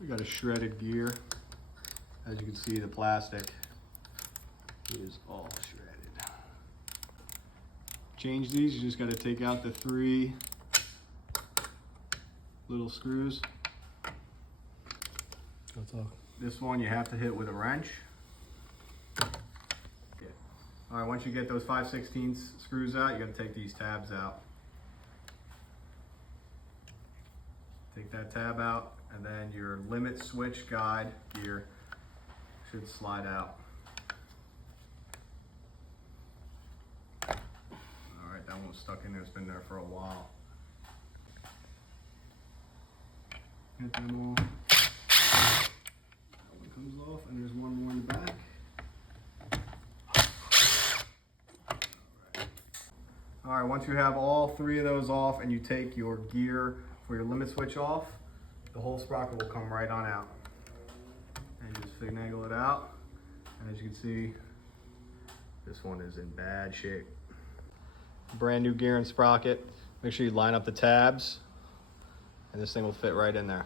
We got a shredded gear. As you can see, the plastic is all shredded. Change these, you just got to take out the 3 little screws. That's all. This one you have to hit with a wrench. Okay. All right, once you get those 5/16 screws out, you got to take these tabs out. Take that tab out, and then your limit switch guide gear should slide out. All right, that one's stuck in there. It's been there for a while. Hit them all. That one comes off, and there's one more in the back. All right, once you have all 3 of those off and you take your gear for your limit switch off, the whole sprocket will come right on out. And you just finagle it out. And as you can see, this one is in bad shape. Brand new gear and sprocket. Make sure you line up the tabs, and this thing will fit right in there.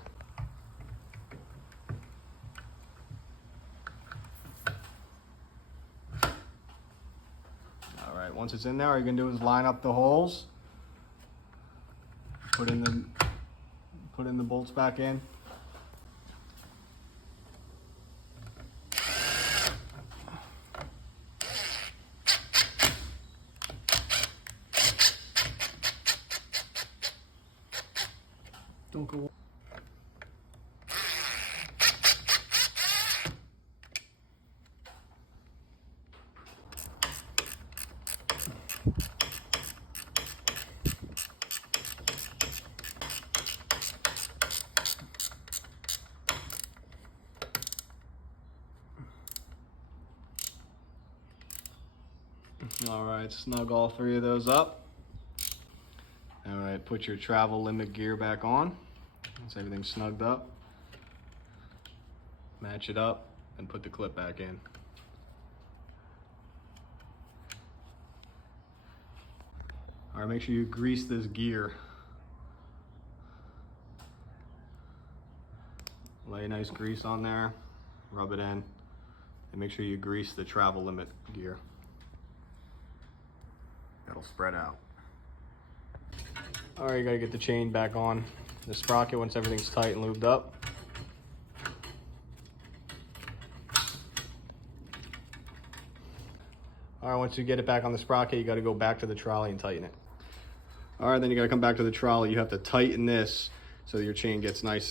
All right, once it's in there, all you're gonna do is line up the holes, put in the bolts back in. Don't go. All right, snug all 3 of those up. All right, put your travel limit gear back on. Once everything's snugged up, match it up and put the clip back in. All right, make sure you grease this gear. Lay a nice grease on there, rub it in, and make sure you grease the travel limit gear. That'll spread out. All right, you gotta get the chain back on the sprocket once everything's tight and lubed up. All right, once you get it back on the sprocket, you gotta go back to the trolley and tighten it. All right, then you gotta come back to the trolley. You have to tighten this so that your chain gets nice